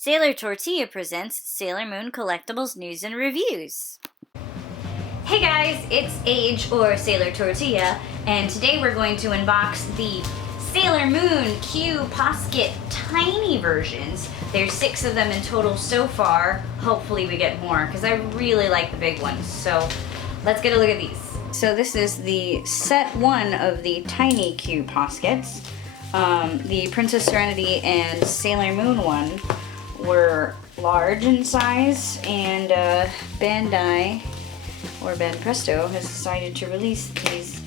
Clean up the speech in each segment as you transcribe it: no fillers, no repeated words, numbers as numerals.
Sailor Tortilla presents Sailor Moon Collectibles News and Reviews. Hey guys, it's Aije, or Sailor Tortilla, and today we're going to unbox the Sailor Moon QPosket tiny versions. There's 6 of them in total so far. Hopefully we get more, because I really like the big ones. So let's get a look at these. So this is the set 1 of the tiny QPoskets. The Princess Serenity and Sailor Moon one were large in size, and Bandai, or Ben Presto, has decided to release these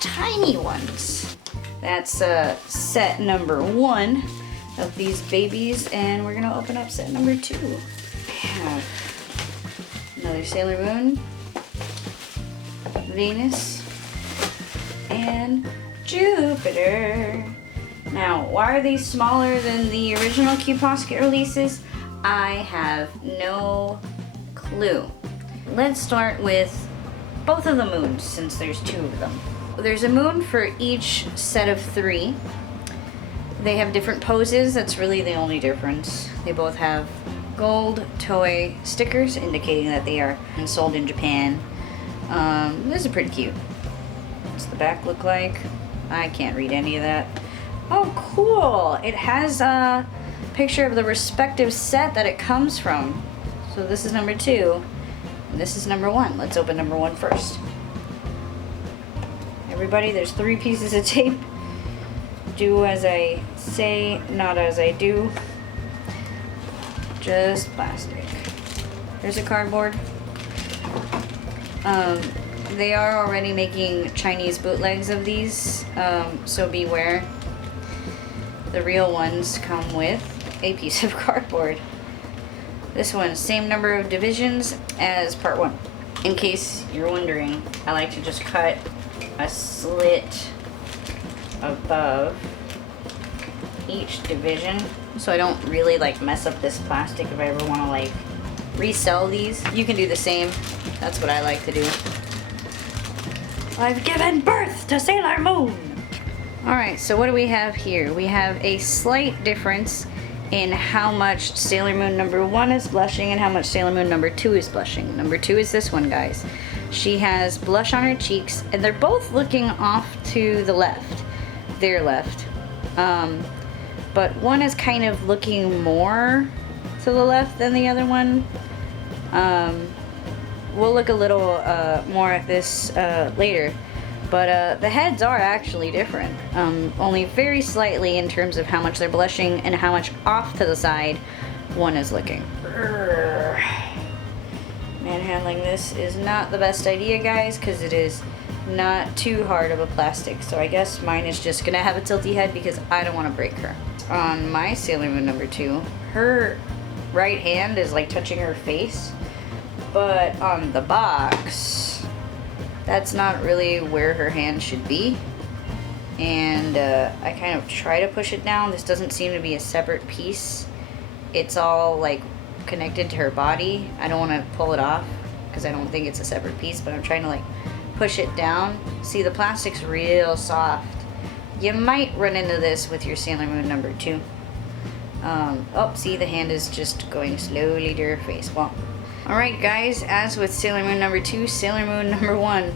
tiny ones. That's set number 1 of these babies, and we're gonna open up set number 2. We have another Sailor Moon, Venus, and Jupiter. Now, why are these smaller than the original QPosket releases? I have no clue. Let's start with both of the moons, since there's 2 of them. There's a moon for each set of 3. They have different poses, that's really the only difference. They both have gold toy stickers indicating that they are sold in Japan. This is pretty cute. What's the back look like? I can't read any of that. Oh, cool! It has a picture of the respective set that it comes from. So this is number 2, and this is number 1. Let's open number 1 first. Everybody, there's 3 pieces of tape. Do as I say, not as I do. Just plastic. There's a cardboard. They are already making Chinese bootlegs of these, so beware. The real ones come with a piece of cardboard. This one, same number of divisions as part 1. In case you're wondering, I like to just cut a slit above each division, so I don't really mess up this plastic if I ever want to resell these. You can do the same. That's what I like to do. I've given birth to Sailor Moon! Alright, so what do we have here? We have a slight difference in how much Sailor Moon number 1 is blushing and how much Sailor Moon number 2 is blushing. Number 2 is this one, guys. She has blush on her cheeks, and they're both looking off to the left. Their left. But one is kind of looking more to the left than the other one. We'll look a little more at this later. But the heads are actually different, only very slightly in terms of how much they're blushing and how much off to the side one is looking. Manhandling this is not the best idea, guys, because it is not too hard of a plastic. So I guess mine is just going to have a tilty head because I don't want to break her. On my Sailor Moon number 2, her right hand is touching her face, but on the box, that's not really where her hand should be, and I kind of try to push it down. This doesn't seem to be a separate piece. It's all connected to her body. I don't want to pull it off because I don't think it's a separate piece, but I'm trying to push it down. See, the plastic's real soft. You might run into this with your Sailor Moon number 2. Oh, see, the hand is just going slowly to her face. Well, alright guys, as with Sailor Moon number 2, Sailor Moon number 1,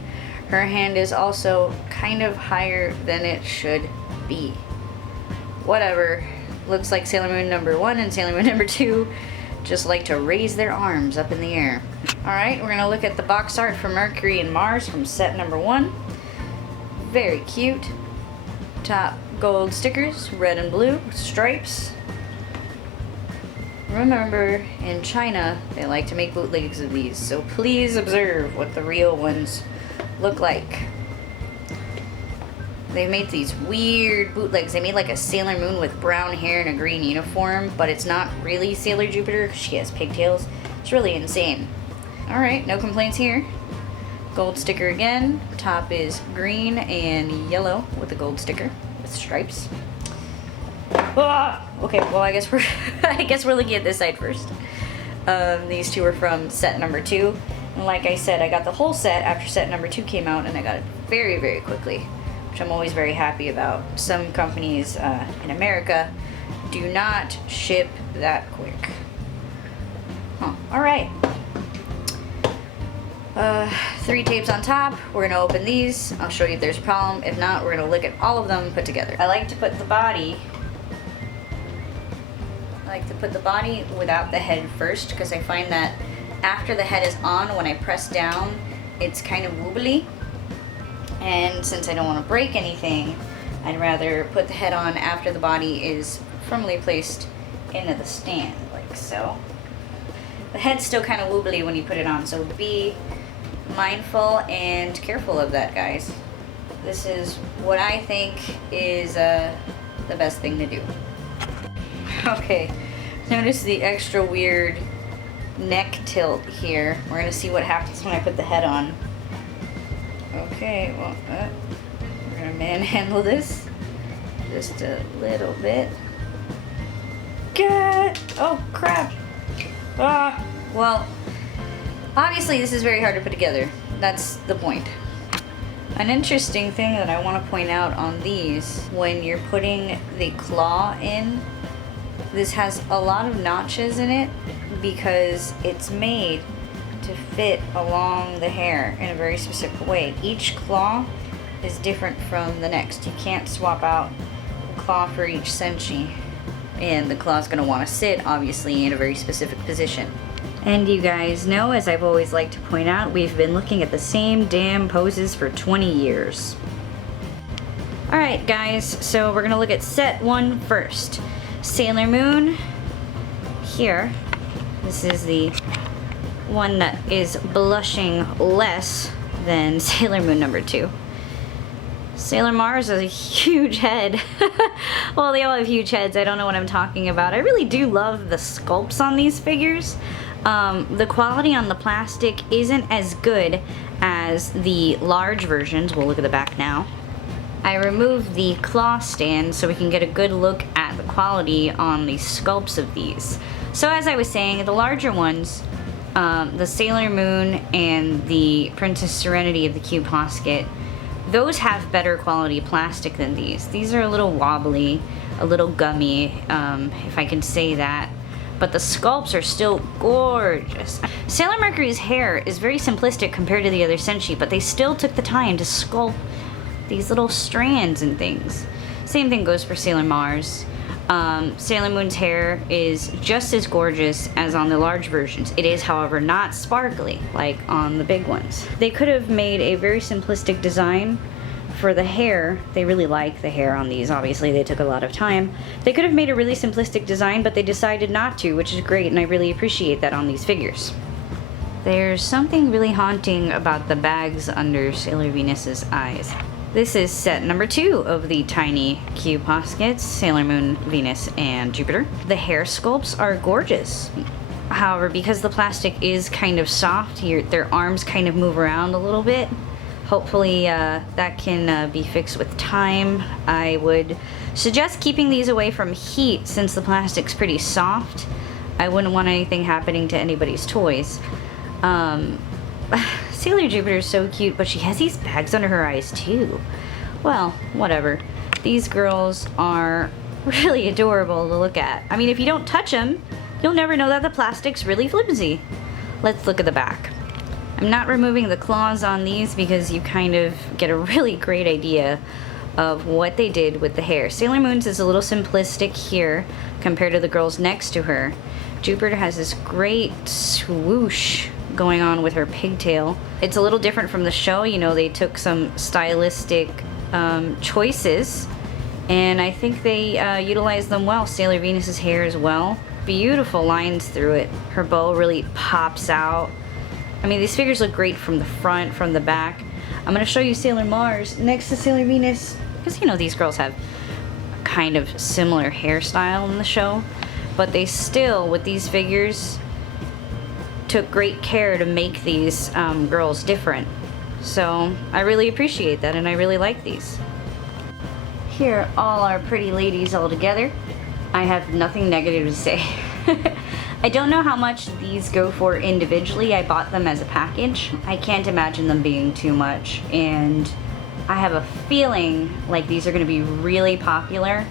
her hand is also kind of higher than it should be. Whatever. Looks like Sailor Moon number 1 and Sailor Moon number 2 just like to raise their arms up in the air. Alright, we're going to look at the box art for Mercury and Mars from set number 1. Very cute. Top gold stickers, red and blue, stripes. Remember, in China, they like to make bootlegs of these, so please observe what the real ones look like. They made these weird bootlegs. They made a Sailor Moon with brown hair and a green uniform, but it's not really Sailor Jupiter because she has pigtails. It's really insane. Alright, no complaints here. Gold sticker again. Top is green and yellow with a gold sticker with stripes. Ah! Okay, well I guess we're looking at this side first. These 2 are from set number 2, and like I said, I got the whole set after set number 2 came out, and I got it very, very quickly, which I'm always very happy about. Some companies in America do not ship that quick. Huh. All right. 3 tapes on top. We're gonna open these. I'll show you if there's a problem. If not, we're gonna look at all of them put together. I like to put the body without the head first, because I find that after the head is on, when I press down, it's kind of wobbly. And since I don't want to break anything, I'd rather put the head on after the body is firmly placed into the stand, like so. The head's still kind of wobbly when you put it on, so be mindful and careful of that, guys. This is what I think is the best thing to do. Okay, notice the extra weird neck tilt here. We're gonna see what happens when I put the head on. Okay, well, we're gonna manhandle this just a little bit. Good. Oh crap. Well, obviously this is very hard to put together. That's the point. An interesting thing that I want to point out on these, when you're putting the claw in, this has a lot of notches in it because it's made to fit along the hair in a very specific way. Each claw is different from the next. You can't swap out the claw for each senshi. And the claw's gonna wanna sit, obviously, in a very specific position. And you guys know, as I've always liked to point out, we've been looking at the same damn poses for 20 years. Alright guys, so we're gonna look at set 1 first. Sailor Moon, here. This is the one that is blushing less than Sailor Moon number 2. Sailor Mars has a huge head. Well, they all have huge heads. I don't know what I'm talking about. I really do love the sculpts on these figures. The quality on the plastic isn't as good as the large versions. We'll look at the back now. I removed the claw stand so we can get a good look at the quality on the sculpts of these. So as I was saying, the larger ones, the Sailor Moon and the Princess Serenity of the QPosket, those have better quality plastic than these. These are a little wobbly, a little gummy, if I can say that. But the sculpts are still gorgeous. Sailor Mercury's hair is very simplistic compared to the other senshi, but they still took the time to sculpt these little strands and things. Same thing goes for Sailor Mars. Sailor Moon's hair is just as gorgeous as on the large versions. It is, however, not sparkly like on the big ones. They could have made a very simplistic design for the hair. They really like the hair on these. Obviously, they took a lot of time. They could have made a really simplistic design, but they decided not to, which is great, and I really appreciate that on these figures. There's something really haunting about the bags under Sailor Venus's eyes. This is set number 2 of the tiny QPoskets, Sailor Moon, Venus, and Jupiter. The hair sculpts are gorgeous. However, because the plastic is kind of soft, their arms kind of move around a little bit. Hopefully that can be fixed with time. I would suggest keeping these away from heat since the plastic's pretty soft. I wouldn't want anything happening to anybody's toys. Sailor Jupiter is so cute, but she has these bags under her eyes too. Well, whatever. These girls are really adorable to look at. I mean, if you don't touch them, you'll never know that the plastic's really flimsy. Let's look at the back. I'm not removing the claws on these because you kind of get a really great idea of what they did with the hair. Sailor Moon's is a little simplistic here compared to the girls next to her. Jupiter has this great swoosh going on with her pigtail. It's a little different from the show. You know, they took some stylistic choices, and I think they utilized them well. Sailor Venus's hair as well. Beautiful lines through it. Her bow really pops out. I mean, these figures look great from the front, from the back. I'm gonna show you Sailor Mars next to Sailor Venus, because you know these girls have kind of similar hairstyle in the show, but they still, with these figures, took great care to make these girls different. So I really appreciate that, and I really like these. Here are all our pretty ladies all together. I have nothing negative to say. I don't know how much these go for individually. I bought them as a package. I can't imagine them being too much, and I have a feeling like these are going to be really popular.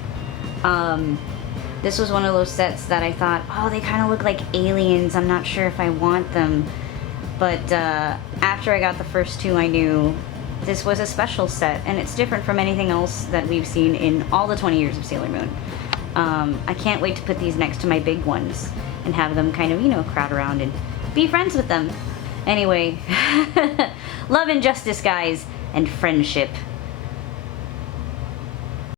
This was one of those sets that I thought, oh, they kind of look like aliens. I'm not sure if I want them. But after I got the first two, I knew this was a special set, and it's different from anything else that we've seen in all the 20 years of Sailor Moon. I can't wait to put these next to my big ones and have them kind of, you know, crowd around and be friends with them. Anyway, love and justice, guys, and friendship.